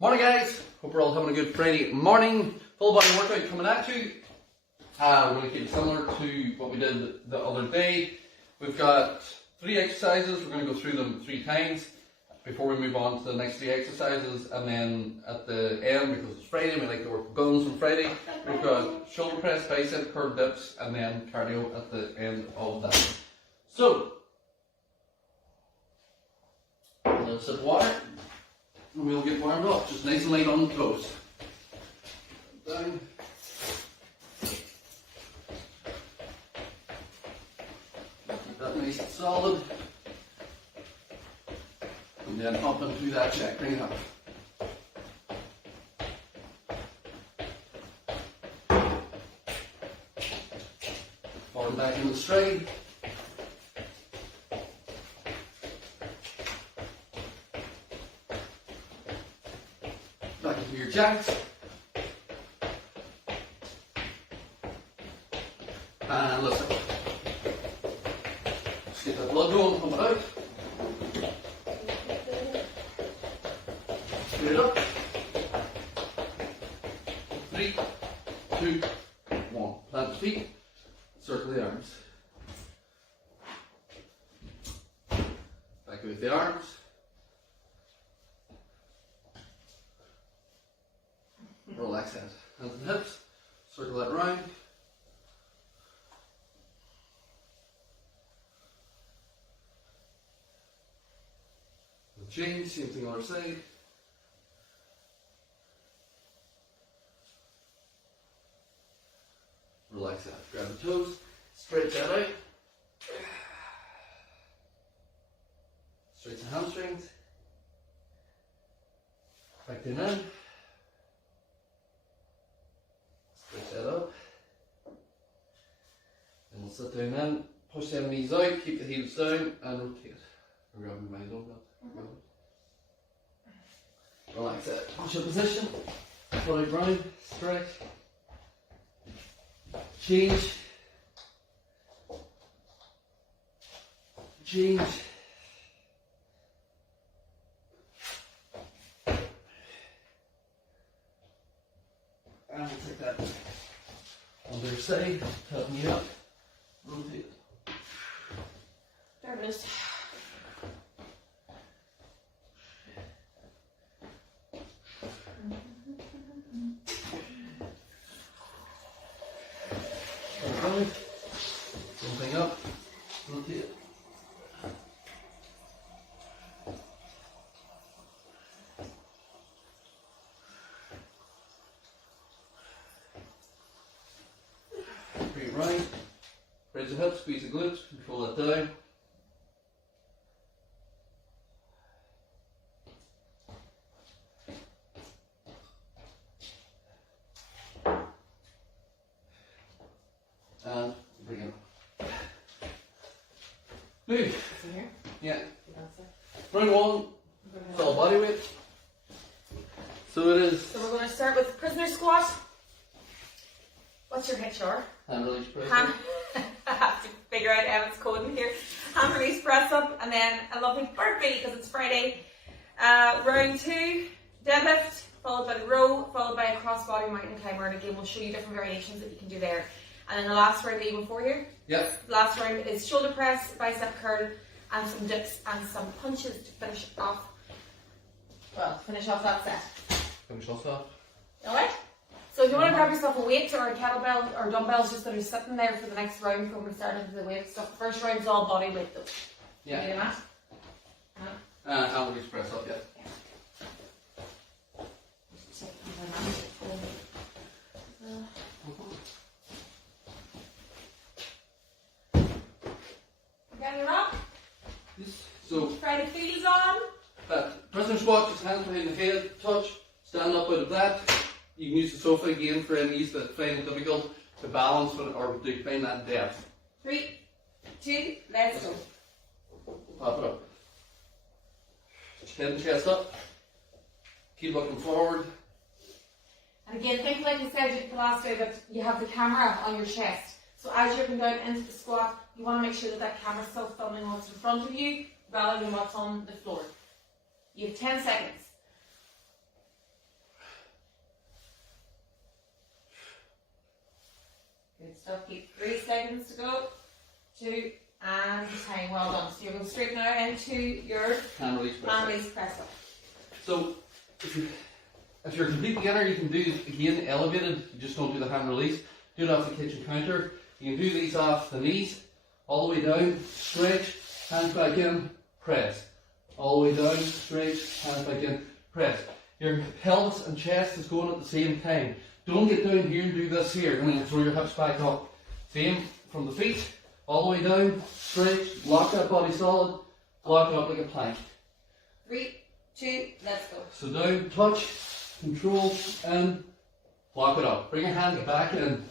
Morning guys, hope we're all having a good Friday morning. Full body workout coming at you. We're going to keep it similar to what we did the other day. We've got 3 exercises, we're going to go through them 3 times before we move on to the next 3 exercises, and then at the end, because it's Friday, we like to work guns on Friday, we've got shoulder press, bicep curl dips, and then cardio at the end of that. So, a little sip of water. And we'll get warmed up, just nice and light on the toes. Down. Keep that nice and solid. And then up into that check, bring it up. Forward back into the stride. Back into your jacks. And lift up. Just get that blood going, pump it out. Straight up. 3, 2, 1. Plant the feet, circle the arms. Back with the arms. Relax that. Hands and hips. Circle that round. Change, same thing on our side. Relax that. Grab the toes. Stretch that out. Stretch the hamstrings. Back to in. Stretch that up. And we'll sit down then. Push them knees out, keep the heels down, and rotate. I'm grabbing my elbow. Relax that. Push up position. Pull out round. Stretch. Change. Change. And we'll take that on their side, tighten you up, rotate. There it is. Something up, rotate. Bring it right. Raise the hips, squeeze the glutes, control that down. And bring it up. Move. In here? Yeah. Round 1, it's all body weight. So it is. So we're going to start with prisoner squat. What's your HR? Hand release press. Hand. I have to figure out Emmett's code in here. Hand release press up, and then a lovely burpee because it's Friday. Round 2, deadlift, followed by the row, followed by a crossbody mountain climber. And again, we'll show you different variations that you can do there. And then the last round, even 4 here. Yep. The last round is shoulder press, bicep curl, and some dips and some punches to finish off. Well, finish off that set. Finish us off. Alright? So if you want to grab yourself a weight or a kettlebell or dumbbells just that are sitting there for the next round before we start into the weight stuff. The first round is all body weight though. Yeah. You do that? Hand release press up, yeah. Got your up? Yes. So Try the feels on. that prisoner squat, just hands behind the head, touch, stand up out of that. You can use the sofa again for any knees that find it difficult to balance or to find that depth. 3, 2, let's go. Pop it up. Head and chest up. Keep looking forward. And again, think like I said the last day that you have the camera on your chest. So as you're going down into the squat, you want to make sure that that camera's still filming what's in front of you rather than what's on the floor. You have 10 seconds. Still keep 3 seconds to go. 2 and time. Well done. So you're going straight now into your Hand release press up. up. So if you're a complete beginner, you can do again elevated. You just don't do the hand release. Do it off the kitchen counter. You can do these off the knees, all the way down, stretch, hands back in, press. All the way down, stretch, hands back in, press. Your pelvis and chest is going at the same time. Don't get down here and do this here, and then throw your hips back up. Same from the feet, all the way down, stretch, lock that body solid, lock it up like a plank. 3, 2, let's go. So down, touch, control, and lock it up. Bring your hands back in,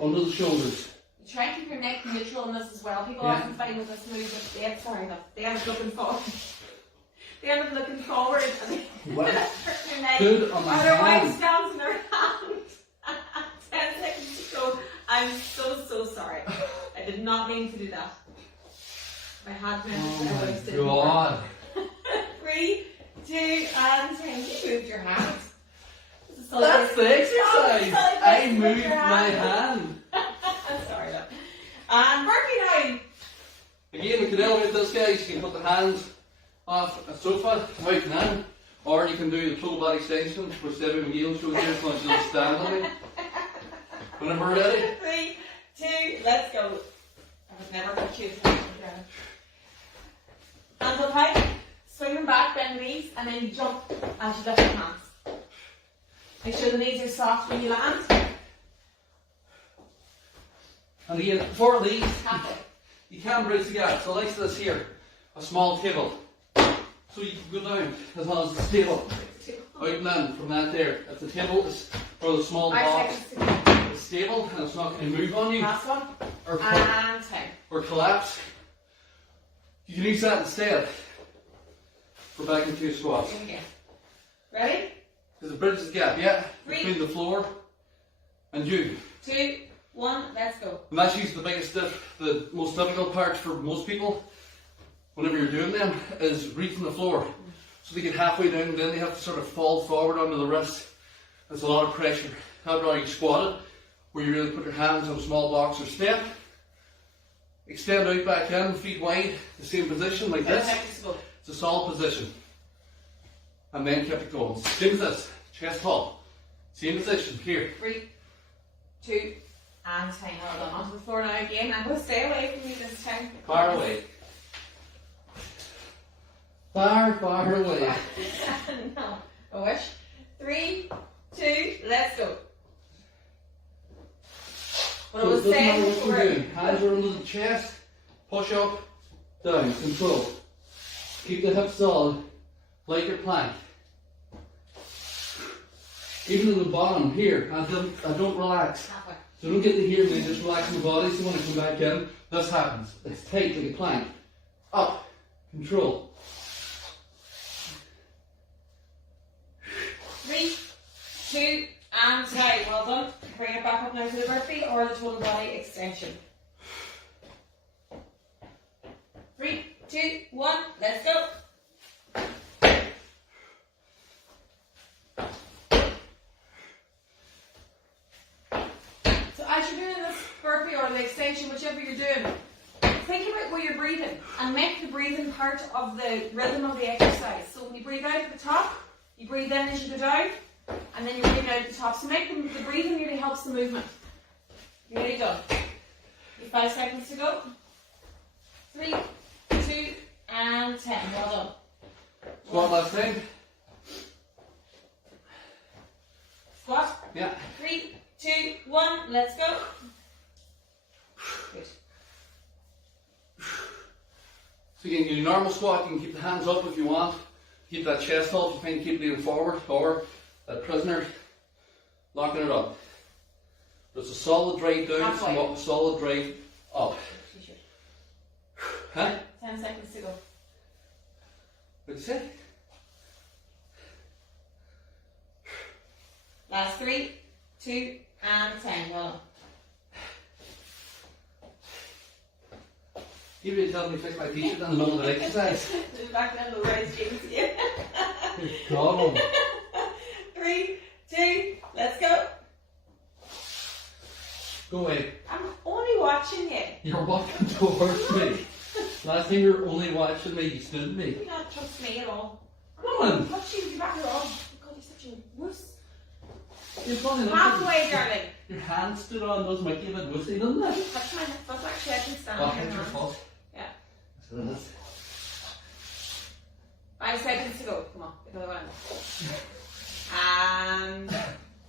under the shoulders. You try and keep your neck neutral in this as well. People Yeah. often find with this move that they end up looking forward. They end up looking forward and they What? hurt their neck. Good on my Or their hand. wife stands in their hand. 10 seconds to go. I'm so sorry. I did not mean to do that. My hand moved. Oh my God. 3, 2, and 10. You moved your hand. That's the exercise. I Moved moved your my hand. I'm sorry, look. And burpee now. Again, you can elevate this, guys. You can put the hands off a sofa, out and in, or you can do the total body extension, which Debbie McGill showed here, so you just stand on it. Whenever we're ready. 3, 2, let's go. I would never put you to the ground. Hands up high, swing them back, bend the knees, and then you jump as you lift your hands. Make sure the knees are soft when you land. And again, for these, Halfway. you can bridge the gap. So like this here, a small table. So you can go down as well as the table. Out and in from that there. If the table is, or the small 5 box seconds to go. is stable and it's not going to move on you, Last one. or And 10. or collapse, you can use that instead for back into your squats. Do it again. Ready? Because it bridges the gap, yeah, 3, between the floor and you. 2, 1, let's go. And that's usually the most difficult part for most people, whenever you're doing them, is reaching the floor. So they get halfway down and then they have to sort of fall forward onto the wrist. There's a lot of pressure. How about you squat it, where you really put your hands on a small box or step, extend out back in, feet wide, the same position like 10 this. seconds to go. It's a solid position. And then keep it going. Same as this, chest tall. Same position, here. 3, 2, and 10. Well done. Onto the floor now again. I'm going to stay away from you this time. Far away. Far, far away. No, I wish. 3, 2, let's go. What I So it was doesn't matter saying what before. you're doing. Hands are under the chest, push up, down, control. Keep the hips solid, like your plank. Even in the bottom here, I don't relax. Halfway. So don't get to here and then just relax the body, so when I come back in, this happens. It's tight like a plank. Up, control. 3, 2, and time. Well done. Bring it back up now to the burpee or the total body extension. 3, 2, 1, let's go. So as you're doing this burpee or the extension, whichever you're doing, think about where you're breathing and make the breathing part of the rhythm of the exercise. So when you breathe out at the top, you breathe in as you go down, and then you breathe out at the top. So make the breathing really helps the movement. You're nearly done. You have 5 seconds to go. 3, 2, and 10. Well done. Squat last time. Squat. Yeah. 3, 2, 1. Let's go. Good. So you can do normal squat, you can keep the hands up if you want. Keep that chest tall if you find keep leaning forward, or that prisoner locking it up. But it's a solid drive down, Halfway. solid drive up. T-shirt. Huh? 10 seconds to go. What'd you say? Last 3, 2, and 10. Well done. You really tell me to fix my t-shirt in the middle of the exercise. Back down the right skates again. God. 3, 2, let's go. Go away. I'm watching you. You're walking towards me. Last time you were only watching me, you stood me. You don't trust me at all. Come on. Touch you, you're back here on. God, you're such a wuss. You're funny enough. Halfway, darling. Your hand stood on does make you a bit wussy, doesn't it? Touch my foot, actually, I can stand Oh, here it's your now. fault. Yeah. That's what it is. 5 seconds to go. Come on, get another one. And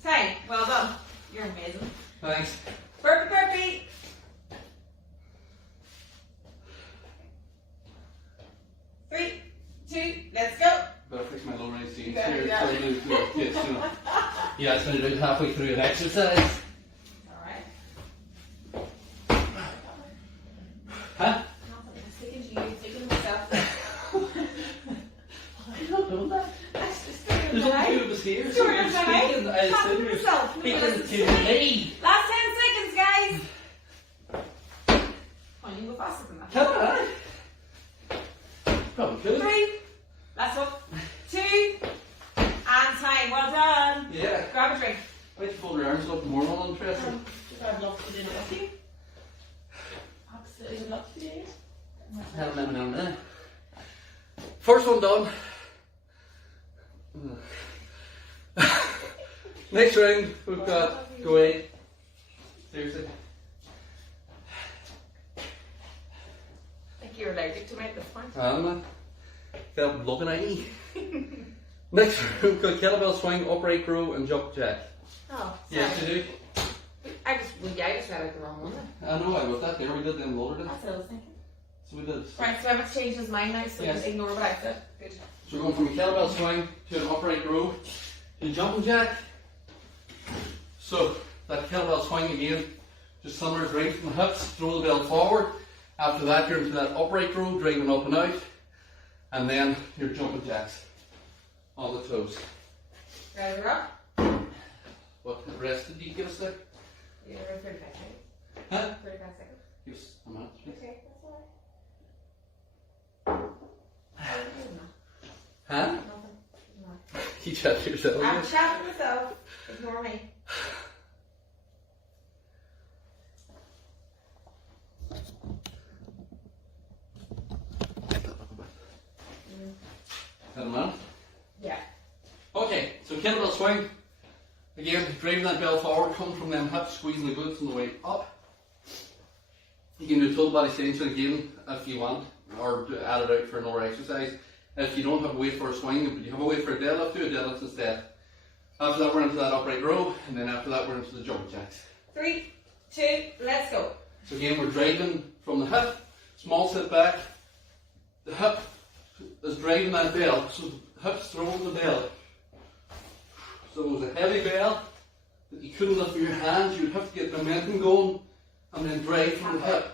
time. Well done. You're amazing. Thanks. Burpee, burpee. Three, two, let's go. Better fix my low rise jeans Yeah, here. yeah. So I do it for kids, you know. Yeah, it's been about halfway through an exercise. Alright. Huh? I'm sticking to you, sticking to myself. I'm not doing that. That's just sticking There's to only my two of us here. Two So of you're us, right? speaking. I Talking assume to you're myself. speaking Listen to to me. Last 10 seconds, guys. Come on, you can go faster than that. Can I? Probably could. 3, last one, 2, and time. Well done. Yeah. Grab a drink. Why don't you fold your arms up more on interesting? I'd love to do it with you. Absolutely would love to do it. No. First one done. Next round, we've got go away. Seriously. I think you're allergic to me at this point. I'm looking at you. Next round, we've got kettlebell swing, upright row, and jump jack. Oh, sorry. Yes, you do. I just read out the wrong one. I know, I wrote that there. We did them loaded it. That's what I was thinking. So we did. Right, so Emma's changed his mind now, so Yes. just ignore what I said. Good. So we're going from a kettlebell swing to an upright row to jumping jack. So that kettlebell swing again, just similar, right from the hips, throw the bell forward. After that you're into that upright row, driving up and out. And then your jumping jacks on the toes. Ready to rock? What rest did you give us there? You're 35 seconds. Huh? 35 seconds. Give us a minute, please. Okay, that's alright. Huh? Nothing. No. You chat to yourself. I'm chatting myself. Ignore me. Had a minute? Yeah. Okay, so kettlebell swing. Again, driving that bell forward, come from them hips, squeezing the glutes on the way up. You can do total body extension again if you want, or add it out for another exercise. If you don't have a weight for a swing, but you have a weight for a deadlift, do a deadlift instead. After that, we're into that upright row, and then after that, we're into the jumping jacks. 3, 2, let's go. So again, we're driving from the hip, small sit back. The hip is driving that bell, so the hip's throwing the bell. So it was a heavy bell that you couldn't lift with your hands, you would have to get momentum going and then drive from the hip.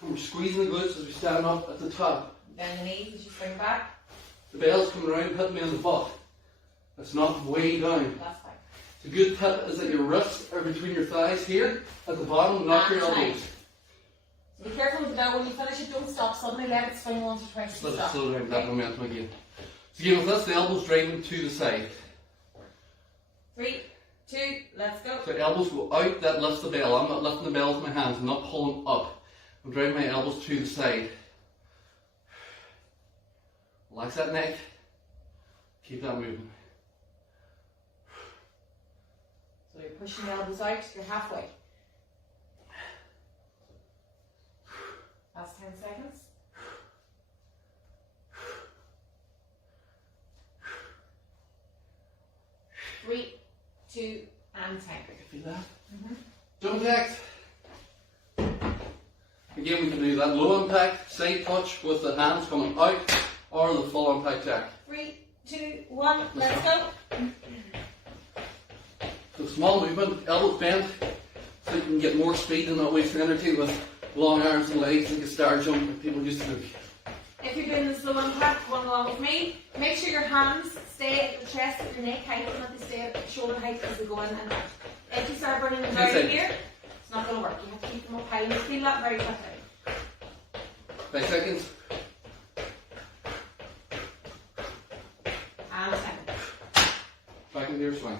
And we're squeezing the glutes as we stand up at the top. Bend the knees as you swing back. The bell's coming around, hitting me on the butt. It's not way down. That's fine. The good tip is that your wrists are between your thighs here at the bottom, not your And tight. elbows. So be careful with the bell. When you finish it, don't stop. Suddenly let it swing once or twice. Let it Stop. slow down, that momentum again. So again, with this, the elbows driving to the side. 3, 2, let's go. So elbows go out, that lifts the bell. I'm not lifting the bell with my hands, I'm not pulling up. I'm driving my elbows to the side. Relax that neck. Keep that moving. So you're pushing the elbows out, you're halfway. Last 10 seconds. 3, 2, and 10. I can feel that. Jump jacks. Again, we can do that low impact, side touch with the hands coming out, or the full impact jack. 3, 2, 1, let's go. So small movement, elbows bent, so you can get more speed and not waste your energy with long arms and legs like a star jump that people used to do. If you're doing this low impact, going along with me, make sure your hands stay at your chest, at your neck height, and not they stay at shoulder height as they go in and out. If you start burning them down here, it's not going to work. You have to keep them up high, and you feel that very quickly. 5 seconds. And 10. Back into your swing.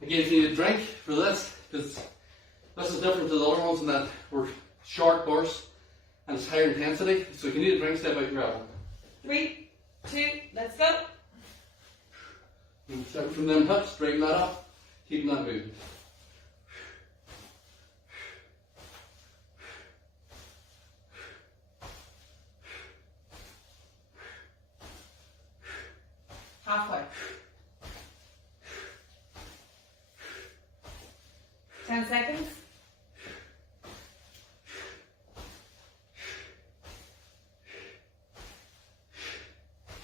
Again, if you need a drink for this, because This is different to the other ones in that we're short bursts and it's higher intensity. So if you need a drink, step out your elbow. 3, 2, let's go. And step from them hips, straighten that up, keeping that moving. Halfway. 10 seconds.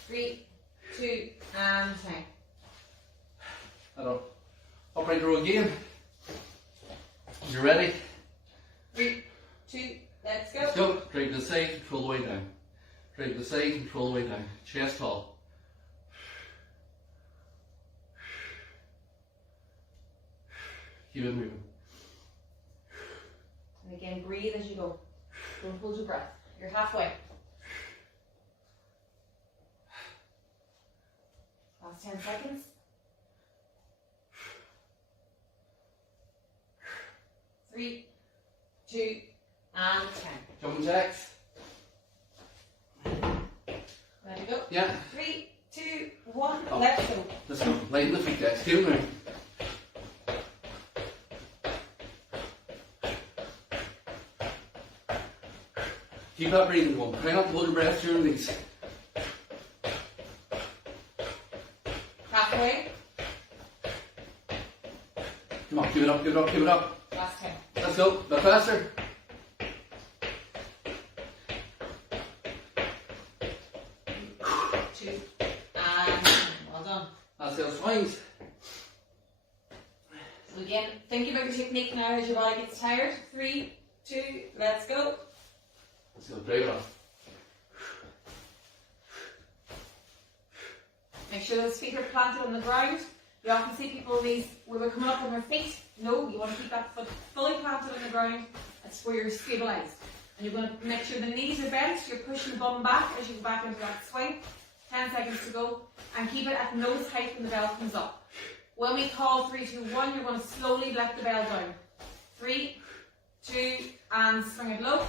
3, 2, and 10. That'll upright row again. You ready? 3, 2, let's go. Let's go. Drag to the side, control the way down. Drag to the side, control the way down. Chest tall. Keep it moving. And again, breathe as you go. Don't hold your breath. You're halfway. Last 10 seconds. 3, 2, and 10. Jumping jacks. Ready to go? Yeah. 3, 2, 1, Oh. let's go. Let's go. Lighten the feet jacks. Keep it moving. Keep that breathing going. Try not to hold your breath during these. Halfway. Come on, give it up, give it up, give it up. Last 10. Let's go. A bit faster. 2, and 1. Well done. That's the swings. So again, think about your technique now as your body gets tired. 3, 2, let's go. Let's go. Drive it off. Make sure those feet are planted on the ground. You often see people in these where they're coming up on their feet. No, you want to keep that foot fully planted on the ground. That's where you're stabilised. And you're going to make sure the knees are bent. You're pushing the bum back as you go back into that swing. 10 seconds to go. And keep it at nose height when the bell comes up. When we call 3, 2, 1, you're going to slowly let the bell down. 3, 2, and swing it low.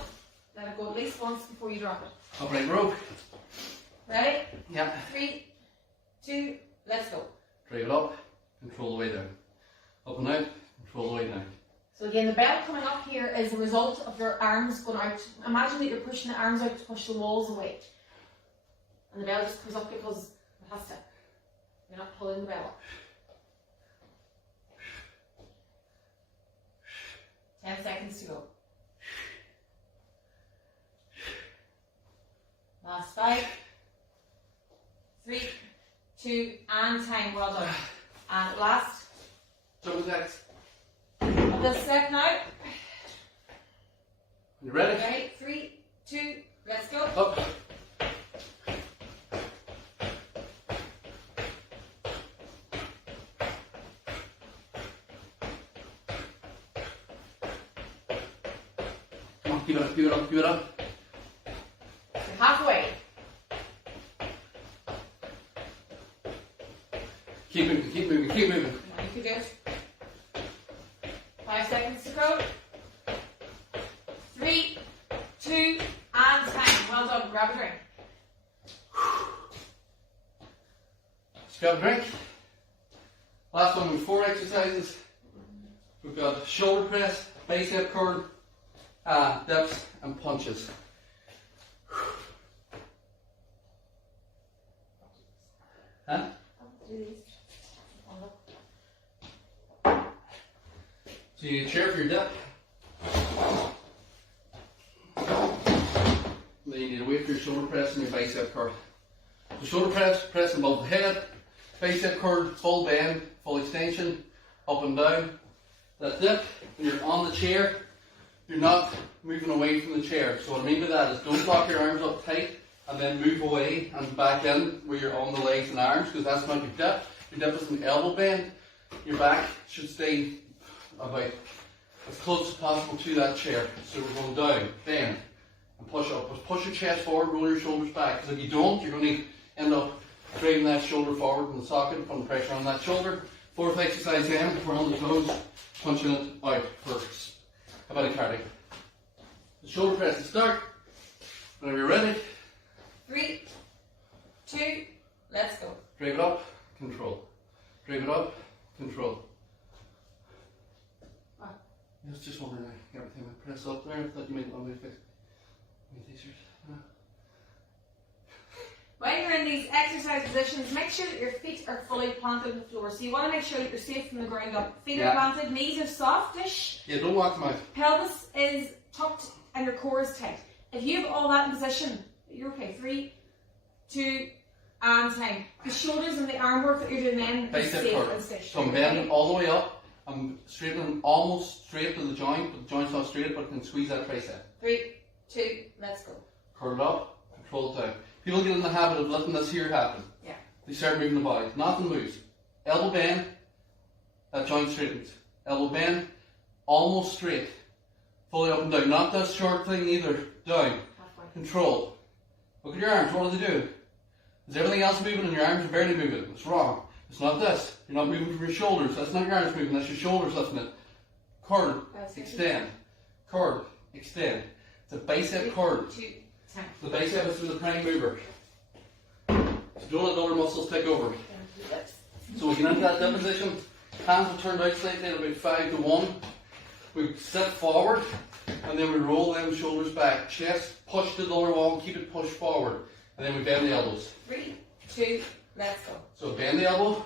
Let it go at least once before you drop it. Upright row. Ready? Yeah. 3, 2, let's go. Drive it up. Control the way down. Up and out. Control the way down. So again, the bell coming up here is a result of your arms going out. Imagine that you're pushing the arms out to push the walls away. And the bell just comes up because it has to. You're not pulling the bell up. 10 seconds to go. Last 5, 3, 2, and time. Well done. And last Jumping jacks. of this set now. You ready? Ready? 3, 2, let's go. Up. Come on, keep it up, keep it up, keep it up. You're halfway. Keep moving, keep moving, keep moving. Now you can do it. 5 seconds to go. 3, 2, and time. Well done. Grab a drink. Let's grab a drink. Last one with 4 exercises. We've got shoulder press, bicep curl, dips and punches. Huh? Do these. So you need a chair for your dip. Then you need a weight for your shoulder press and your bicep curl. The shoulder press, press above the head. Bicep curl, full bend, full extension, up and down. That dip, when you're on the chair, you're not moving away from the chair. So what I mean by that is don't lock your arms up tight and then move away and back in where you're on the legs and arms, because that's not your dip. Your dip is an elbow bend. Your back should stay about as close as possible to that chair. So we're going down, bend, and push up. Push your chest forward, roll your shoulders back. Because if you don't, you're going to end up dragging that shoulder forward in the socket, putting pressure on that shoulder. 4th exercise then, we're on the toes, punching it out for a bit of cardio. The shoulder press to start. Whenever you're ready. 3, 2, let's go. Drive it up, control. Drive it up, control. Wow. I was just wondering everything I press up there. I thought you might want me to fix my t-shirt. When you're in these exercise positions, make sure that your feet are fully planted on the floor. So you want to make sure that you're safe from the ground up. Feet are planted, knees are softish. Yeah, don't walk them out. Pelvis is tucked and your core is tight. If you have all that in position, you're okay. 3, 2, and time. The shoulders and the arm work that you're doing then is Bicep safe curl. and stay So I'm bending all the way up. I'm straightening almost straight to the joint, but the joint's not straight, but I can squeeze that tricep. 3, 2, let's go. Curl it up, control it down. People get in the habit of letting this here happen. Yeah. They start moving the body. Nothing moves. Elbow bend, that joint straightens. Elbow bend, almost straight. Fully up and down. Not this short thing either. Down. Halfway. Control. Look at your arms. What are they doing? Is everything else moving and your arms are barely moving? It's wrong. It's not this. You're not moving from your shoulders. That's not your arms moving. That's your shoulders lifting it. Curl. Extend. Curl. Extend. It's a bicep curl. 2, time. The bicep is the prime mover. So don't let the other muscles take over. So we get into that dip position. Hands will turn out slightly at about 5 to 1. We sit forward and then we roll them shoulders back. Chest push to the lower wall and keep it pushed forward. And then we bend the elbows. 3, 2, let's go. So bend the elbow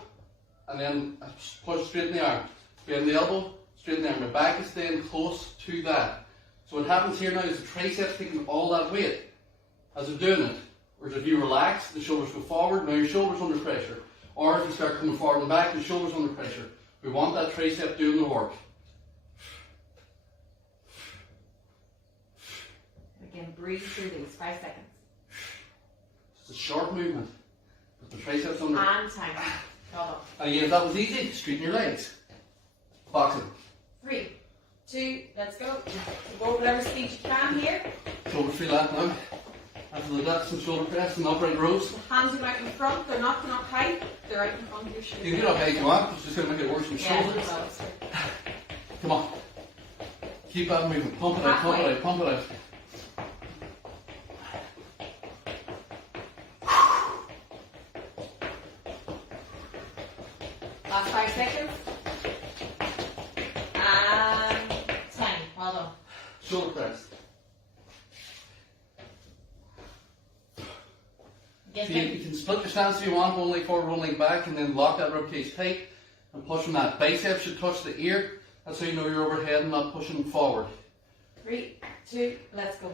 and then push straight in the arm. Bend the elbow, straight in the arm. My back is staying close to that. So what happens here now is the triceps taking all that weight as they're doing it. Whereas if you relax, the shoulders go forward, now your shoulders under pressure. Or if you start coming forward and back, the shoulders under pressure. We want that tricep doing the work. Again, breathe through these. 5 seconds. It's a short movement, but the triceps under. And time. Well done. And again, if that was easy, straighten your legs. Boxing. 3, 2, let's go. Go whatever speed you can here. Shoulders feel that now. After the dips and shoulder press and upright rows. The hands are out in front. They're not high. They're out in front of your shoulders. You can get up high if you want, it's just going to make it worse with Yeah, shoulders. well, it's good. Come on. Keep that moving. Pump it out, pump it out, pump it out. Last 5 seconds. And time. Well done. Shoulder press. Get So them. you can split your stance if you want, one leg forward, one leg back, and then lock that ribcage tight and push from that. Bicep should touch the ear. That's how you know you're overhead and not pushing forward. 3, 2, let's go.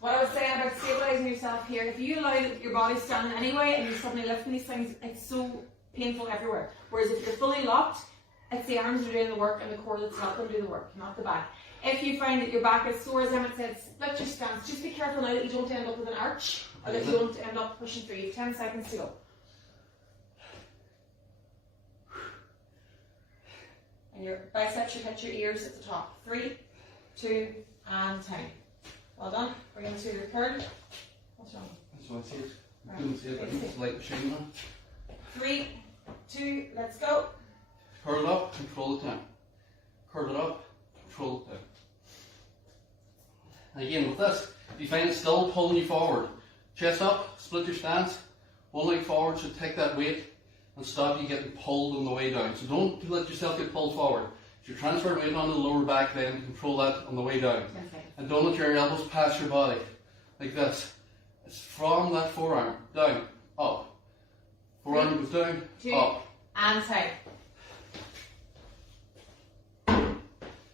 What I was saying about stabilising yourself here, if you allow your body standing anyway and you're suddenly lifting these things, it's so painful everywhere. Whereas if you're fully locked, it's the arms that are doing the work and the core that's helping do the work, not the back. If you find that your back is sore, as Emmett said, split your stance. Just be careful now that you don't end up with an arch or that you don't end up pushing through. You have 10 seconds to go. And your biceps should hit your ears at the top. 3, 2, and time. Well done. We're going to do your curl. What's wrong? That's what I see it. I couldn't see it, but it's like machine now. 3, 2, let's go. Curl it up, control it down. Curl it up, control it down. And again, with this, if you find it still pulling you forward, chest up, split your stance, one leg forward should take that weight and stop you getting pulled on the way down. So don't let yourself get pulled forward. If you're transferring weight onto the lower back, then control that on the way down. Okay. And don't let your elbows pass your body, like this. It's from that forearm, down, up. Forearm goes down, 2, up. and time.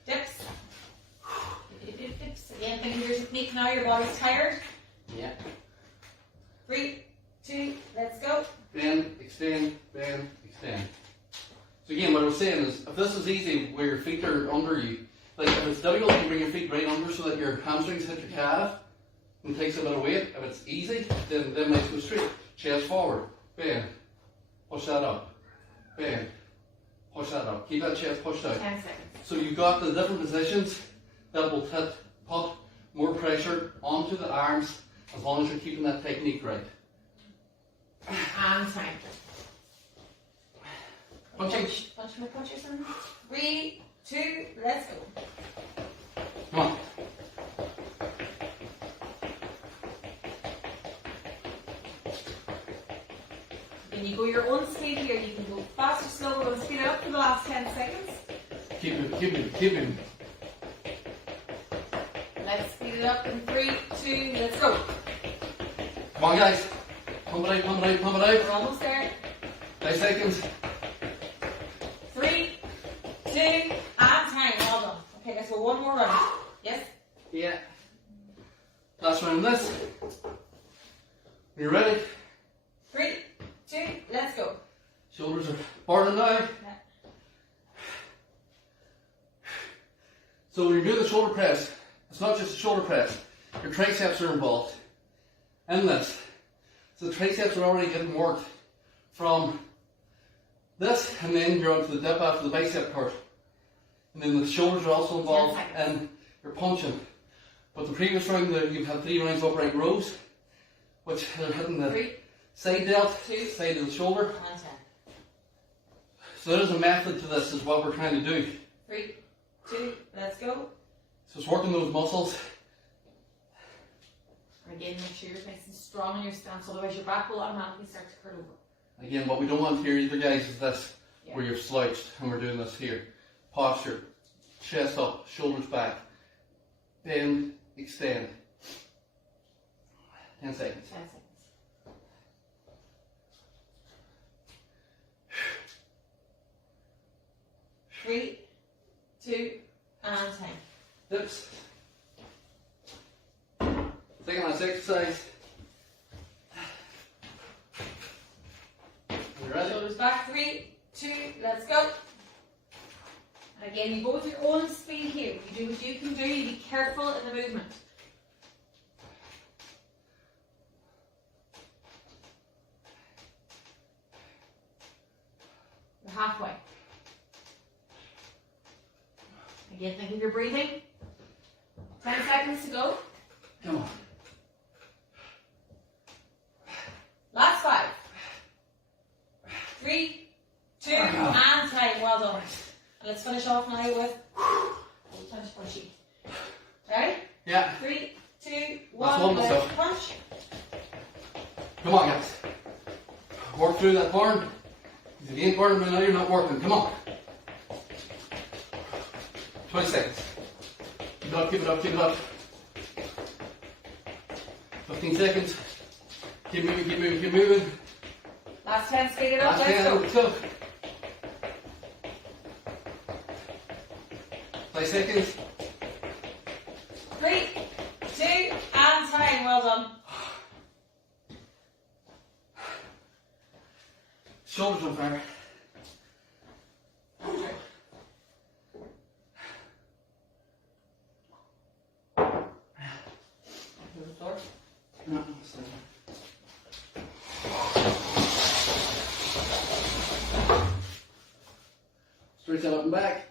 Dips. Dips. Again, think of your technique now. Your body's tired. Yeah. 3, 2, let's go. Bend, extend, bend, extend. So again, what I was saying is, if this is easy, where your feet are under you, like if it's difficult, you bring your feet right under so that your hamstrings hit your calf and takes a bit of weight. If it's easy, then legs go straight. Chest forward, bend, push that up, bend, push that up. Keep that chest pushed out. 10 seconds. So you've got the different positions that will put more pressure onto the arms as long as you're keeping that technique right. And time. Punching. Punch my punches in. 3, 2, let's go. go your own speed here. You can go fast or slow. We're going to speed it up for the last 10 seconds. Keep it. Let's speed it up in 3, 2, let's go. Come on, guys. Pump it out. We're almost there. 5 seconds. 3, 2, and time. Well done. Okay, let's go one more round. Yes? Yeah. Last round of this. When you're ready, 3, 2, let's go. shoulders are burning now. Yeah. So when you're doing the shoulder press, it's not just a shoulder press. Your triceps are involved in this. So the triceps are already getting worked from this, and then you're onto the dip after the bicep curl. And then the shoulders are also involved in your punching. But the previous round, you've had 3 rounds of upright rows, which are hitting the 3, side delt, 2, side of the shoulder. and 10. So there is a method to this, is what we're trying to do. 3, 2, let's go. So it's working those muscles. Again, make sure you're nice and strong in your stance, otherwise your back will automatically start to curl over. Again, what we don't want here either, guys, is this, Yeah. where you're slouched, and we're doing this here. Posture, chest up, shoulders back, bend, extend. 10 seconds. 10 seconds. 3, 2, and 10. Dips. Second last exercise. You ready? Shoulders back. 3, 2, let's go. And again, you go with your own speed here. You do what you can do. You be careful in the movement. You're halfway. Again, think of your breathing. 10 seconds to go. Come on. Last 5. 3, 2, and time. Well done. And let's finish off now with punch punchy. Ready? Yeah. 3, 2, Last 1. one, Let's myself. punch. Come on, guys. Work through that burn. If you ain't burning, now you're not working. Come on. 20 seconds. Keep it up. 15 seconds. Keep moving. Last 10, speed it up. Last Let's 10, go. let's go. 5 seconds. 3, 2, and time. Well done. Shoulders on fire. No, stretch out and back.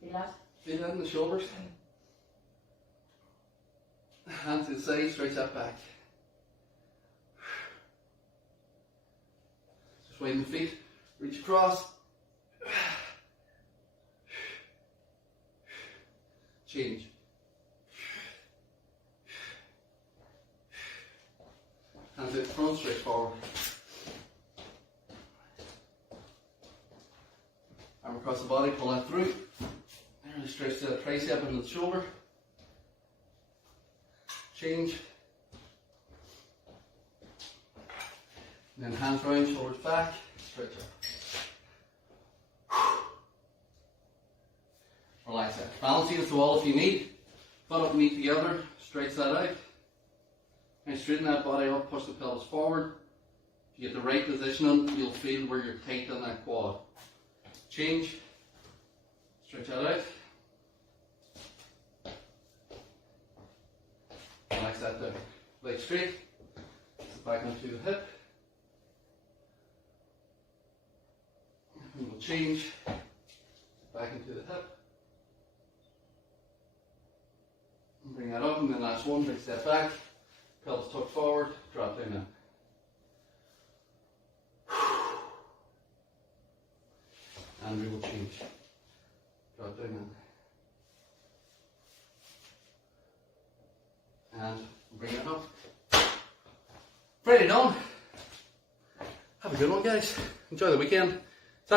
Feel that? Feel that in the shoulders. Hand to the side, stretch that back. Just widen the feet, reach across. Change. Hands out front, stretch forward. Arm across the body, pull that through. And really stretch the tricep into the shoulder. Change. And then hands round, shoulders back, stretch up. Relax that. Balance against the wall if you need. Butt up and knee together, stretch that out. And straighten that body up, push the pelvis forward. If you get the right positioning, you'll feel where you're tight on that quad. Change. Stretch that out. Relax that down. Leg straight. Sit back onto the hip. And we'll change. Back into the hip. And bring that up, and then last one, big step back. Pelvis tucked forward, drop down now. And we will change. Drop down now. And bring it up. Friday done. Have a good one, guys. Enjoy the weekend.